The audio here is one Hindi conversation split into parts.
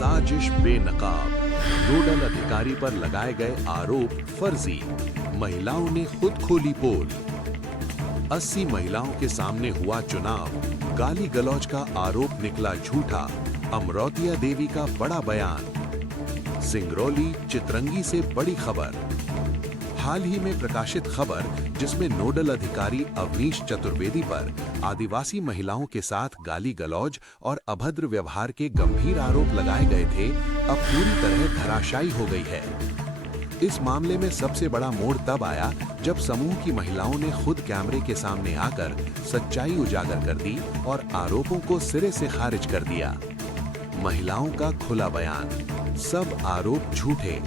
साजिश बेनकाब, नोडल अधिकारी पर लगाए गए आरोप फर्जी, महिलाओं ने खुद खोली पोल। 80 महिलाओं के सामने हुआ चुनाव, गाली गलौज का आरोप निकला झूठा, अमरौतिया देवी का बड़ा बयान। सिंगरौली चितरंगी से बड़ी खबर। हाल ही में प्रकाशित खबर जिसमें नोडल अधिकारी अवनीश चतुर्वेदी पर आदिवासी महिलाओं के साथ गाली गलौज और अभद्र व्यवहार के गंभीर आरोप लगाए गए थे, अब पूरी तरह धराशायी हो गई है। इस मामले में सबसे बड़ा मोड़ तब आया जब समूह की महिलाओं ने खुद कैमरे के सामने आकर सच्चाई उजागर कर दी और आरोपों को सिरे से खारिज कर दिया। महिलाओं का खुला बयान, सब आरोप झूठे।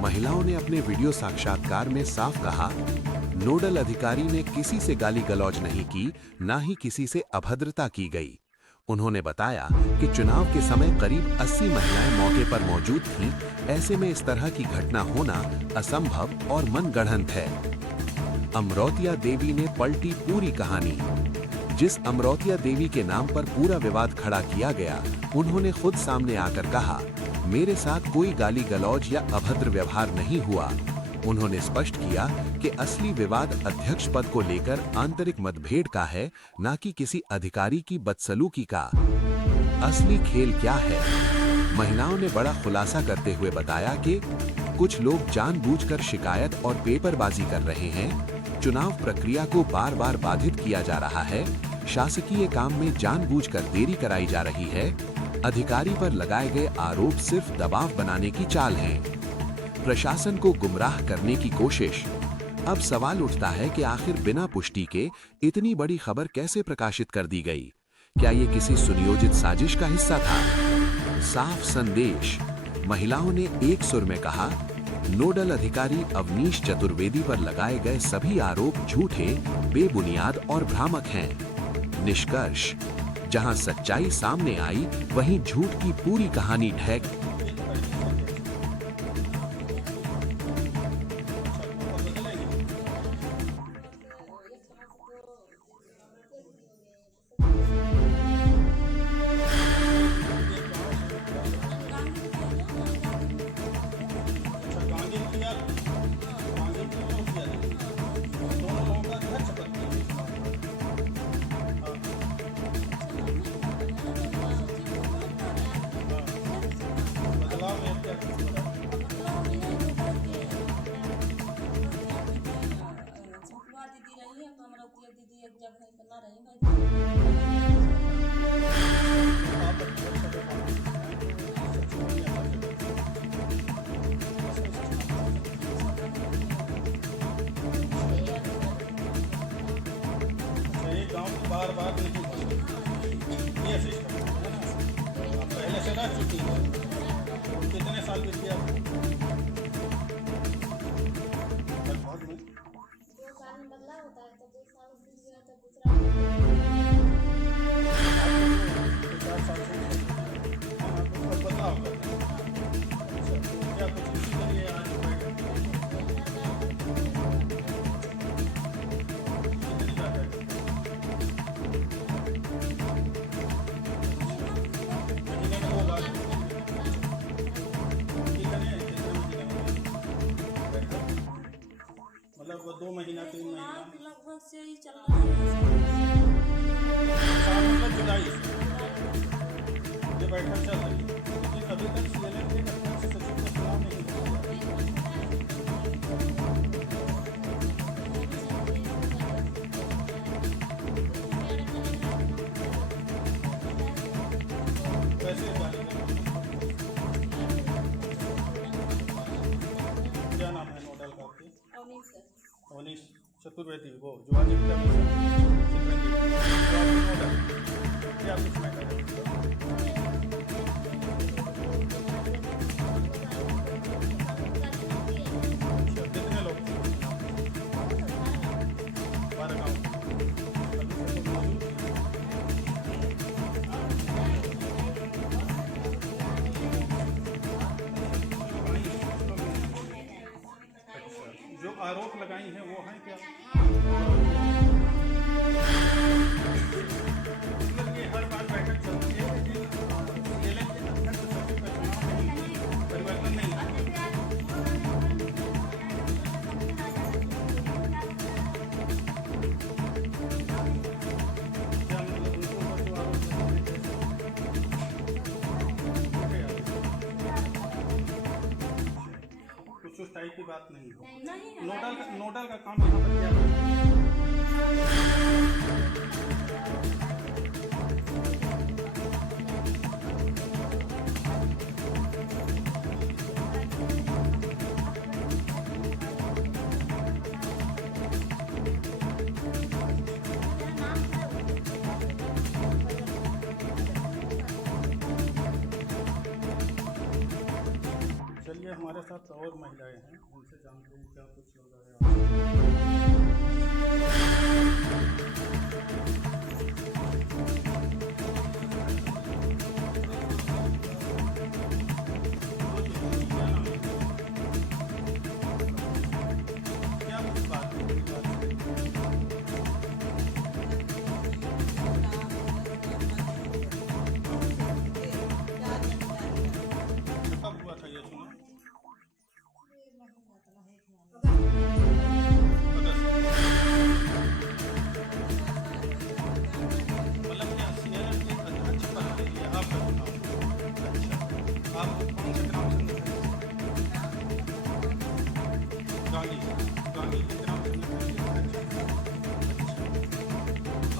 महिलाओं ने अपने वीडियो साक्षात्कार में साफ कहा, नोडल अधिकारी ने किसी से गाली गलौज नहीं की, ना ही किसी से अभद्रता की गई। उन्होंने बताया कि चुनाव के समय करीब 80 महिलाएं मौके पर मौजूद थीं, ऐसे में इस तरह की घटना होना असंभव और मनगढ़ंत है। अमरौतिया देवी ने पलटी पूरी कहानी। जिस अमरौतिया देवी के नाम पर पूरा विवाद खड़ा किया गया, उन्होंने खुद सामने आकर कहा, मेरे साथ कोई गाली गलौज या अभद्र व्यवहार नहीं हुआ। उन्होंने स्पष्ट किया कि असली विवाद अध्यक्ष पद को लेकर आंतरिक मतभेद का है, न कि किसी अधिकारी की बदसलूकी का। असली खेल क्या है? महिलाओं ने बड़ा खुलासा करते हुए बताया कि कुछ लोग जानबूझकर शिकायत और पेपरबाजी कर रहे हैं, चुनाव प्रक्रिया को बार बार बाधित किया जा रहा है, शासकीय काम में जानबूझकर देरी कराई जा रही है, अधिकारी पर लगाए गए आरोप सिर्फ दबाव बनाने की चाल हैं, प्रशासन को गुमराह करने की कोशिश। अब सवाल उठता है कि आखिर बिना पुष्टि के इतनी बड़ी खबर कैसे प्रकाशित कर दी गई? क्या ये किसी सुनियोजित साजिश का हिस्सा था? साफ संदेश, महिलाओं ने एक सुर में कहा, नोडल अधिकारी अवनीश चतुर्वेदी पर लगाए गए सभी आरोप झूठे, बेबुनियाद और भ्रामक हैं। निष्कर्ष, जहां सच्चाई सामने आई, वहीं झूठ की पूरी कहानी ढह। दीदी एक जगह इतना रही बार बार ये सिस्टम पहले से रह चुकी है। कितने साल बीत गया? 2 साल में बदलाव होता है, तो 2 साल बीत गया तो दूसरा 4 साल से बदलाव करते हैं। क्या कुछ इसी के लिए आज मतलब 2 महीना 3 महीना लगभग से ही चल रहा है। मतलब जुलाई ये बैठक चल रही है, लेकिन अभी तक सीएलएम के अध्यक्ष सचिव का चुनाव नहीं हुआ। कैसे क्या नाम है नोडल का आपके? अवनीश चतुर्वेदी, वो जो आज क्या कुछ मैं कर कितने लोग 12 गाँव जो आरोप लगाई हैं वो हैं क्या? मतलब ये हर बार बैठक चलती है, लेकिन सीएलएम के अध्यक्ष सचिव सच्चाई की बात नहीं है। नहीं नोडल का काम यहाँ पर क्या है? चलिए हमारे साथ और महिलाएं हैं, उनसे जानते हैं क्या कुछ हो रहा है। क्या कुछ बात है? कब हुआ था ये सुना? मतलब क्या सीएलएम के अध्यक्ष पद के लिए आपका चुनाव? अच्छा, आप कौन से ग्राम संगठन गांधी के ग्राम संगठन के अध्यक्ष? अच्छा,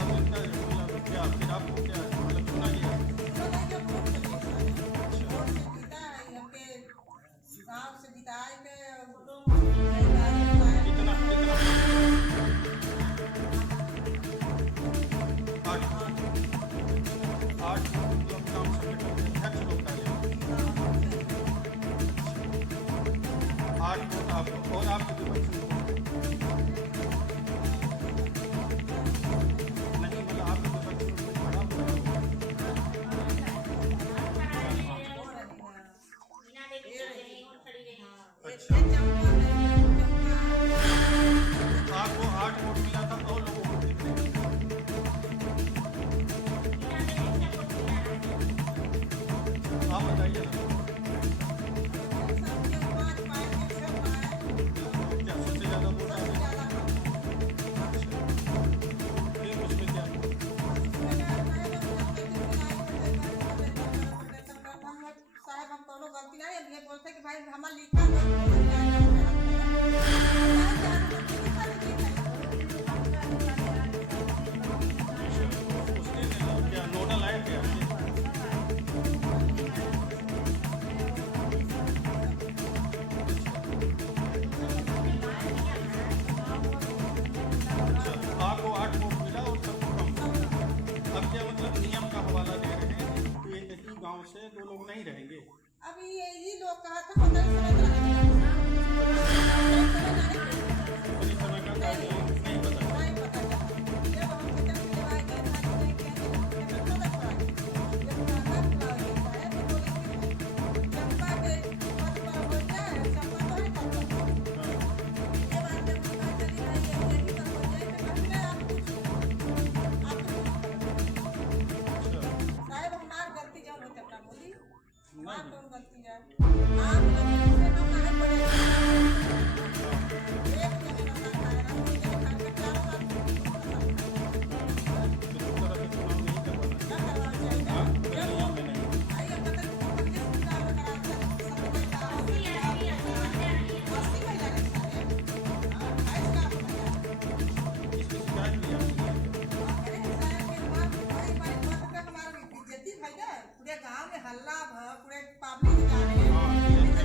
अब इनका मतलब क्या फिर आपको क्या मतलब चुना गया? कितना आठ लोग ग्राम संगठन के अध्यक्ष लोग डाले, 8 वोट आपको और आपके विपक्ष नहीं, मतलब आपके विपक्ष में कोई खड़ा हुआ अच्छा, आपको 8 वोट मिला था, 2 लोगों को कितने? आप बताइए ना, क्या सबसे ज़्यादा वोट आ गए? फिर उसमें क्या? साहब हम कोनो गलती नहीं है, ये बोलते कि भाई हमारा लिखा उसने क्या नोडल आया क्या? अच्छा, आपको 8 वोट मिला और सबको कम। अब क्या मतलब नियम का हवाला दे रहे हैं कि एक ही गांव से 2 लोग नहीं रहेंगे? अभी यही लोग कहा था पता नहीं समझ रहा पूरी समय का नहीं पता। नहीं पता जब हम कितने जवाब दे चंपा के पद पर हो जाए, चंपा तो है चंपा ये बात जब पता चली भाई यही तो हो जाए तो कहने आप साहब हमार गलती जब होते अपना बोली हमार कौन गलती है? आप लोगों से हम नहीं पड़े एक जगह ना खाए ना मुझे खाने का चारों बात किसी तरह से चुनाव नहीं करवाना है। ना करवाना चाहिए। हाँ, नियम में नहीं। आई अब तक 25 चुनाव में कराते हैं, सब कोई काम 80 महिला के सारे हां 28 का इसकी शिकायत की आपने? अरे साहब के बाद भाई भाई मत का हमारा इज्जती भाई ना पूरे गांव में हल्ला भ पूरे पब्लिक जाने हाँ, नियम का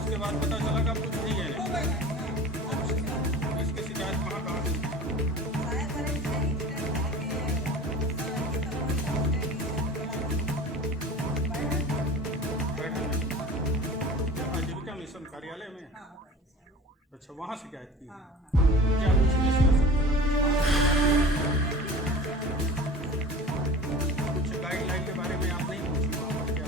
उसके बाद पता चला कि आप कुछ नहीं है। इसकी शिकायत कहाँ से की? बैठक में आजीविका मिशन कार्यालय में? अच्छा, वहाँ शिकायत की? क्या कुछ कुछ गाइडलाइन के बारे में आप नहीं पूछी वहाँ पर? क्या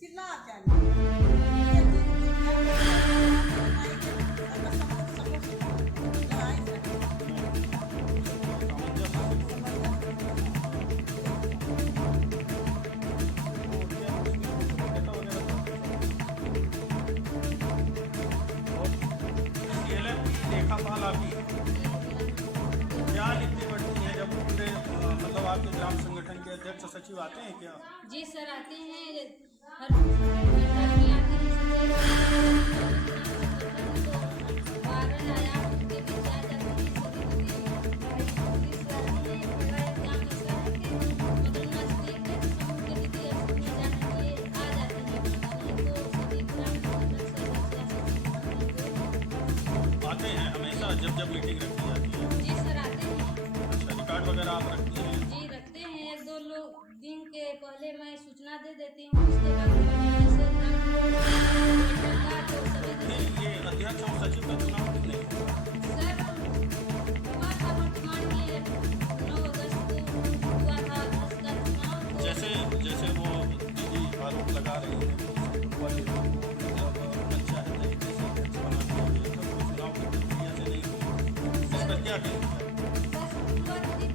चिल्ला केवल आप ही? क्या लिखती पढ़ती हैं जब पूरे मतलब आपके ग्राम संगठन के अध्यक्ष सचिव आते हैं क्या? जी सर आते हैं, हर बैठक में आते हैं, तो वारन आया उनके बीच आ जाते हैं सभी पुलिस वाले ने बड़ा एग्जाम ऐसा है कि मतलब नजदीक है तो समूह के दीदी ऐसे में जाने के लिए आ जाते हैं, नहीं तो सभी ग्राम संगठन से आते हैं हमेशा जब मीटिंग रखी जाती है? जी सर आते हैं। अच्छा, रिकॉर्ड वगैरह आप रखती हैं? जी रखते हैं, एक दो लोग दिन के पहले मैं सूचना दे देती हूँ, उसके बाद जैसे तो सभी दिन ये अध्यक्ष और सचिव का चुनाव क्यों नहीं होगा? सर हुआ था वर्तमान में 9 अगस्त को हुआ था उसका चुनाव, तो जैसे वो दीदी आरोप लगा रही है वाले जब पंचायत तरीके से अध्यक्ष बना दिया गया तब वो चुनाव की प्रक्रिया से नहीं हुई, इसका क्या कहेंगे?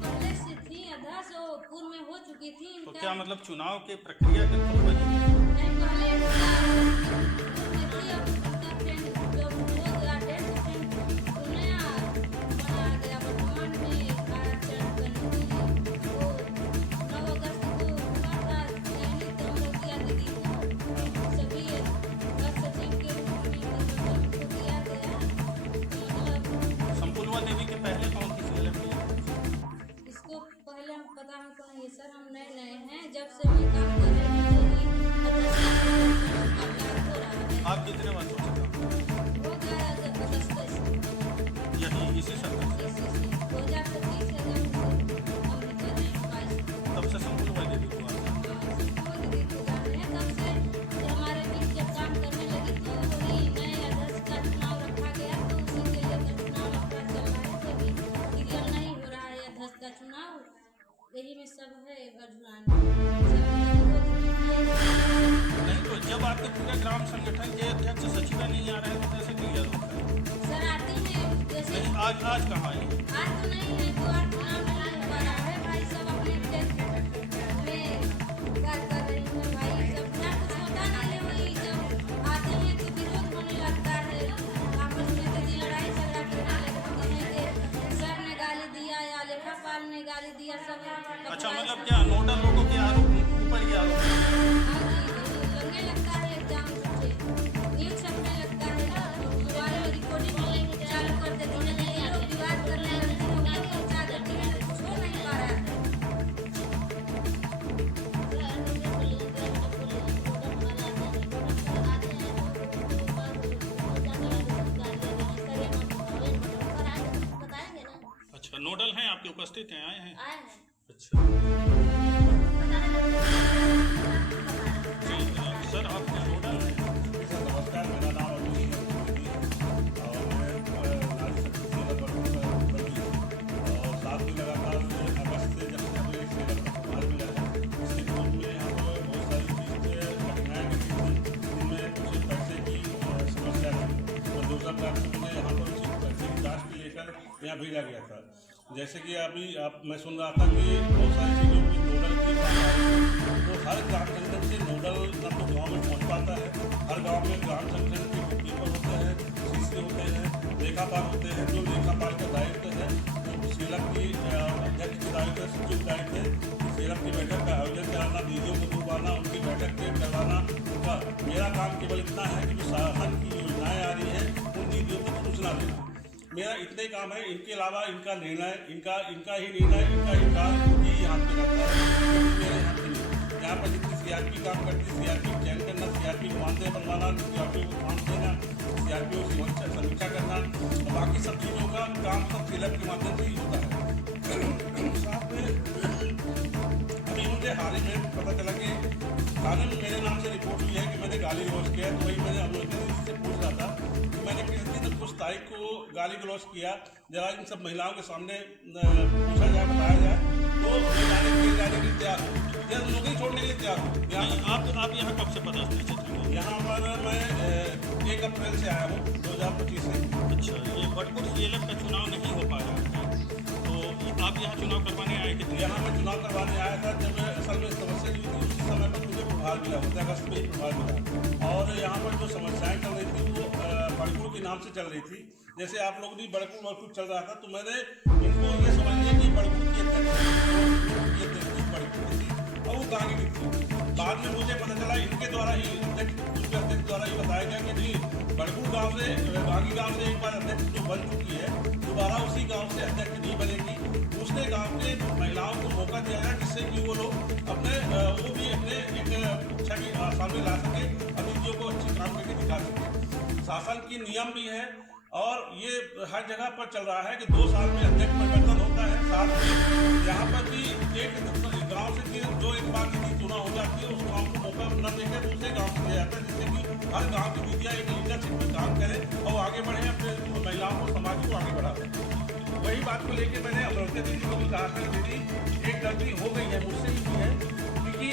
पहले से थी आधा सौ पूर्व में हो चुकी थी तो इनका, क्या मतलब चुनाव के प्रक्रिया के थ्रू बनी? नहीं पहले उनका फ्रेंड जो हो गया 150 उन्हें बनाया गया वर्तमान में आरक्षण करने के लिए, तो 9 अगस्त को हुआ था चयनित हम लोग किया दीदी को, सभी ब्लॉक सचिव के रूप में मतलब को दिया गया, मतलब संपुलवा देवी के पहले कौन थी सीएलएफ की? इसको पहले हम पता हमको नहीं है सर, हम नए हैं, जब से मैं काम कर रही हूँ हो रहा है। आप कितने वर्षों से काम कर रहे हैं? हो गया अगस्त से यही इसी सरकार से? 2025 से हम कर रहे हैं 22 तब से संपुलवा देवी को आता है। तब से हमारे बीच जब काम करने लगी तो वही नए अध्यक्ष का चुनाव रखा गया, तो उसी के लिए चुनाव अपना चल रहा है, कभी क्लियर नहीं हो रहा है अध्यक्ष का चुनाव, यही में सब है नहीं तो जब आपके पूरे ग्राम संगठन के अध्यक्ष सचिव नहीं आ रहे हैं तो कैसे क्लियर होता है? सर आते हैं जैसे नहीं आज कहाँ है? आज तो नहीं है, तो आज चुनाव नहीं हो पा रहा है, भाई सब अपने में बात कर रहे हैं, भाई सब ना कुछ होता नहीं है, वही जब आते हैं तो विरोध होने लगता है, आपस में कभी लड़ाई झगड़ा करने लगते हैं कि सर ने गाली दिया या लेखापाल ने गाली दिया, सब अच्छा, मतलब क्या नोडल लोगों के आरोप ऊपर ही आरोप? लगने लगता है एग्जाम से न्यूज छपने लगता है, मोबाइल में रिकॉर्डिंग चालू कर देते हैं, ये लोग विवाद करने लगते हैं, उनको पहुंचा देते हैं, कुछ हो नहीं पा रहा है। अच्छा, नोडल हैं आपके उपस्थित हैं, आए हैं? आए हैं अच्छा जी, सर आप नोडल हैं? नमस्कार, मेरा नाम अभिषेक है और मैं नारी शक्ति सेवा और साथ में लगातार अगस्त से जब से हमें सेवा का प्रभार मिला है उसके पूर्व में यहाँ पर बहुत सारी चीज़ें कठिनाइयाँ घटी थी, जिनमें कुछ पैसे की समस्या थी, तो 2004 से मुझे यहाँ पर कुछ पैसे की जाँच के लेकर यहाँ भेजा गया था। जैसे कि अभी मैं सुन रहा था कि बहुत सारी चीज़ों की नोडल की बात आ रही है, तो हर ग्राम संगठन से नोडल न तो गाँव में पहुँच पाता है, हर गांव में ग्राम संगठन के कीपर होते हैं, सीसी होते हैं, लेखापाल होते हैं, जो लेखापाल का दायित्व है वो सीएलएफ की अध्यक्ष की दायित्व है, सचिव दायित्व है, सीएलएफ की बैठक का आयोजन कराना, दीदियों को बुलवाना, उनकी बैठक करवाना, उनका मेरा काम केवल इतना है कि जो शासन की योजनाएँ आ रही हैं उन दीदियों को सूचना देना, मेरा इतना ही काम है। इनके अलावा इनका निर्णय इनका ही निर्णय इनका ही कार्य इनके ही हाथ में रहता है, मेरे हाथ में नहीं। यहाँ पर जितनी सीआरपी काम करती है, सीआरपी चयन करना, सीआरपी को मानदेय बनवाना, सीआरपी को काम देना, सीआरपी को समीक्षा करना, और बाकी सब चीज़ों का काम सब सीएलएफ के माध्यम से ही होता है। साथ में अभी मुझे हाल ही में पता चला कि थाने में मेरे नाम से रिपोर्ट हुई है कि मैंने गाली गलौज किया है, तो वही मैंने अमोजन से पूछ रहा था कि मैंने किस दिन कुछ तारीख को गाली गलौज किया, जरा इन सब महिलाओं के सामने पूछा जाए, बताया जाए, तो जाने के लिए तैयार हूँ, या नौकरी छोड़ने के लिए तैयार हूँ। आप यहाँ कब से पदस्थ हैं? यहाँ पर मैं 1 अप्रैल से आया हूँ 2025 से। अच्छा, ये भटपुर सीएलएफ का चुनाव नहीं हो पा रहा है, तो आप यहाँ चुनाव करवाने आए थे? यहाँ मैं चुनाव करवाने आया था, जब असल में समस्या जो थी उसी समय पर मुझे प्रभार मिला, 15 अगस्त में ही प्रभार मिला, और यहाँ पर जो समस्याएं चल रही थी वो भटपुर के नाम नाम से चल रही थी। जैसे आप लोग भी बड़कुल चल रहा था, तो मैंने इनको ये समझ लिया कि बड़कुल की बड़कुल की थी और वो गांगी की थी। बाद में मुझे पता चला इनके द्वारा ही अध्यक्ष द्वारा ही बताया गया कि नहीं, बड़कुल गांव से गांगी गांव से एक बार अध्यक्ष जो बन चुकी है, दोबारा उसी गांव से अध्यक्ष नहीं बनेगी। दूसरे गांव के महिलाओं को मौका दिया गया जिससे कि वो लोग अपने वो भी अपने एक छवि सामने ला सके, अतिथियों को अच्छी काम करके दिखा सके। शासन की नियम भी है और ये हर जगह पर चल रहा है कि 2 साल में अध्यक्ष परिवर्तन होता है। साथ में यहाँ पर भी एक गांव से जो एक बार दीदी चुनाव हो जाती है, उस गांव को मौका न देकर दूसरे गांव से दिया जाता है, जिससे कि हर गांव की दीदियाँ एक लीडरशिप में काम करें और आगे बढ़े, अपने महिलाओं को, समाज को आगे बढ़ा दें। वही बात को लेकर मैंने अमृता दीदी को भी कहा था कि दीदी एक गलती हो गई है, मुझसे ही हुई है, क्योंकि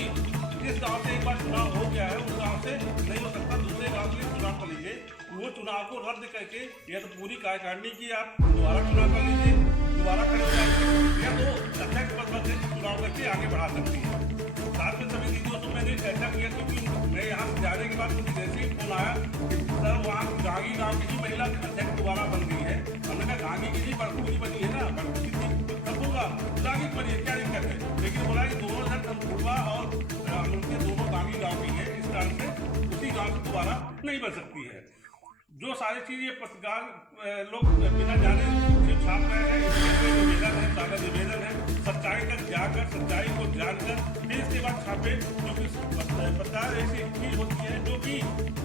जिस गांव से एक बार चुनाव हो गया है उस गांव से नहीं हो सकता दूसरे गांव के लिए चुनाव कर लीजिए। वो चुनाव को रद्द करके या तो पूरी कार्यकारिणी की आप दोबारा चुनाव कर लीजिए, दोबारा खड़े हो जाएंगे, या तो अध्यक्ष पद से चुनाव करके आगे बढ़ा सकती है। साथ में सभी दीदियों से मैंने चर्चा किया, क्योंकि मैं यहाँ से जाने के बाद मुझे जैसे ही फोन आया कि सर वहाँ गांगी गाँव की ही महिला अध्यक्ष दोबारा बन गई है। हमने कहा गांगी की नहीं बड़कुल की बनी है ना, बड़कुल की होगा गांगी की बनी है, क्या दिक्कत है। लेकिन बोला कि दोनों जन तंदुरवा और उनके दोनों गांगी गाँव की है, इस कारण से उसी गाँव से दोबारा नहीं बन सकती है। जो सारी चीज़ ये पत्रकार लोग बिना जाने सिर्फ छाप रहे हैं, इसके निवेदन है, सादा निवेदन है, सच्चाई तक जाकर, सच्चाई को जानकर फिर इसके बाद छापे। क्योंकि पत्रकार ऐसी चीज होती है जो कि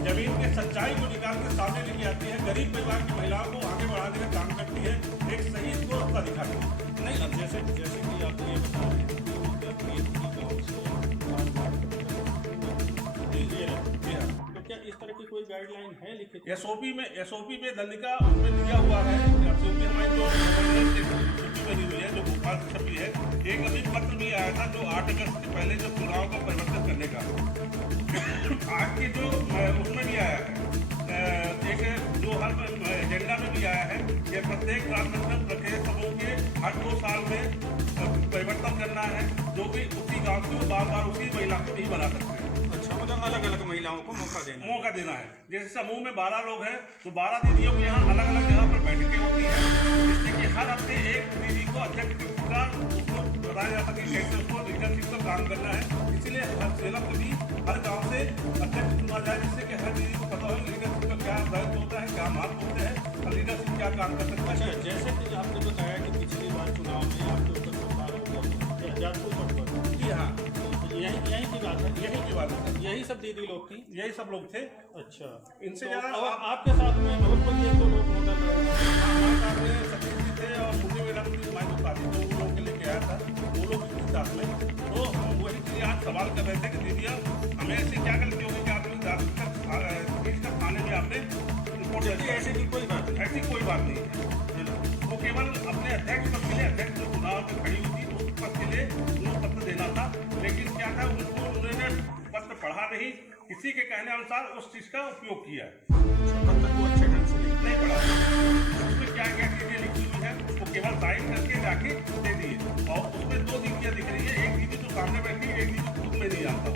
जमीन के सच्चाई को निकाल के सामने लेके आती है, गरीब परिवार की महिलाओं को आगे बढ़ाने का काम करती है, एक सही इसको रास्ता दिखाती है। नहीं, अब जैसे कि आपको ये बता रहे हैं तो क्या इस तरह की कोई गाइडलाइन है लिखित? एसओपी में दंडिका उसमें दिया हुआ है। एसओपी हमारी जो छुट्टी बनी हुई है, जो भोपाल से छपी है, एक अभी पत्र भी आया था जो 8 अगस्त से पहले जो चुनाव का परिवर्तन करने का आज के जो उसमें भी आया है, एक जो हर एजेंडा में भी आया है कि प्रत्येक राजनीतिक प्रक्रिया समूह के हर 2 साल में परिवर्तन करना है, जो कि उसी गाँव को बार बार उसी महिला को नहीं बना सकते। अच्छा, मतलब अलग अलग महिलाओं को मौका देना है। जैसे समूह में 12 लोग हैं तो 12 दीदियों को यहाँ अलग अलग जगह पर बैठकें होती हैं, जिससे कि हर हफ्ते एक दीदी को अध्यक्ष का उसको बताया जा सके कैसे उसको लीडरशिप का काम करना है। इसीलिए हर जिला को भी हर गाँव से अध्यक्ष चुना जाए, जिससे कि हर दीदी को पता हो लीडरशिप का क्या दायित्व होता है, क्या महत्व होते हैं और लीडरशिप क्या काम कर सकता है। अच्छा, जैसे कि आपने बताया कि पिछली बार चुनाव में आपके ऊपर सरकार हो गया जी हाँ, यही की बात है, यही की बात है। यही सब दीदी लोग थी, यही सब लोग थे। अच्छा, इनसे तो ज़्यादा अब आपके साथ में भगवत ये 2 लोग मॉडल हमारे साथ में सतीश जी थे और मुझे मैडम की माई जो शादी तो उन लोगों के लेके आया था, वो लोग भी साथ में। तो हम वही चीज़ आज सवाल कर रहे थे कि दीदिया हमें ऐसी क्या गलती होगी कि आपने चीज़ का थाने में आपने रिपोर्ट दिया? ऐसी की कोई बात नहीं, ऐसी कोई बात नहीं है। वो केवल अपने अध्यक्ष पद के लिए, अध्यक्ष जो चुनाव में खड़ी हुई थी उस पद के लिए उन्होंने पत्र देना था, लेकिन क्या था उनको उन्होंने पत्र पढ़ा नहीं, किसी के कहने अनुसार उस चीज़ का उपयोग किया, पत्र को अच्छे ढंग से नहीं पढ़ा। उसमें क्या क्या चीज़ें लिखी हुई है वो केवल साइन करके जाके दे दिए, और उसमें 2 दीदियाँ दिख रही है, एक दीदी तो सामने बैठी, एक दीदी खुद में नहीं आता।